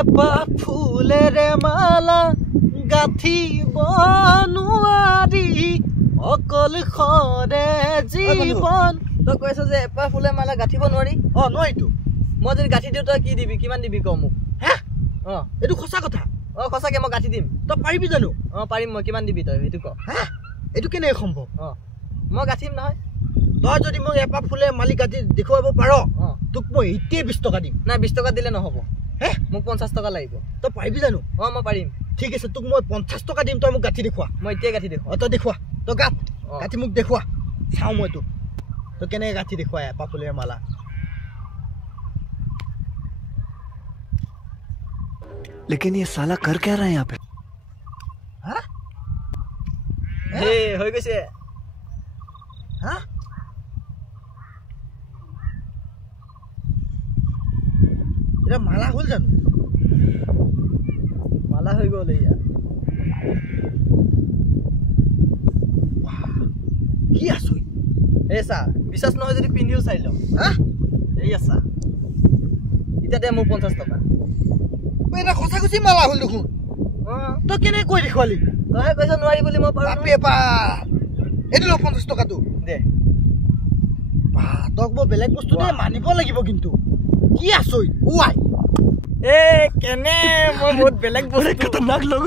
এপা ফুলেৰে মালা গাঁঠিব নোৱাৰি অকল খৰে জীৱন। তই কৈছ যে এপা ফুলে মালা গাঁঠিব নোৱাৰি। নোৱাৰিতো। মই যদি গাঁঠি দিওঁ তই কি দিবি, কিমান দিবি ক মোক? হে এইটো সঁচা কথা? সঁচাকে মই গাঁঠি দিম। তই পাৰিবি জানো? পাৰিম মই। কিমান দিবি তই সেইটো ক? এইটো কেনেকৈ সম্ভৱ? মই গাঁঠিম নহয়। তই যদি মোক এপা ফুলে মালি গাঁঠি দেখুৱাব পাৰ তোক মই এতিয়াই 20 টকা দিম। নাই 20 টকা দিলে নহ'ব। মোক 50 টকা লাগিব। তই পাৰিবি জানো? মই পাৰিম। ঠিক আছে, তোক মই 50 টকা দিম, তই মোক গাঁঠি দেখুৱা। মই এতিয়াই গাঁঠি দেখুৱা। তই দেখুৱা, তই গাঁঠি মোক দেখুৱা, চাওঁ মই তোক তই কেনেকৈ গাঁঠি দেখুৱাই এপা ফুলেৰে মালা। लेकिन ये साला कर क्या रहा है यहाँ पे? হৈ গৈছে। এটা মালা হ'ল জানো? মালা হৈ গ'ল এয়া। কি আছই? এই চা, বিশ্বাস নহয় যদি পিন্ধিও চাই ল। এই চা, এতিয়া দে মোক 50 টকা। এটা সঁচা কৈছি মালা হ'ল দেখোন। তই কেনেকৈ কৈ দেখুৱালি? তইহে কৈছ নোৱাৰি বুলি। মই পাৰোঁ। এইটো ল 50 টকাটো দে। তক মই বেলেগ বস্তু দে মানিব লাগিব কিন্তু। কি আছই? কেনে মই বহুত বেলেগ বস্তু। খতৰনাক লগ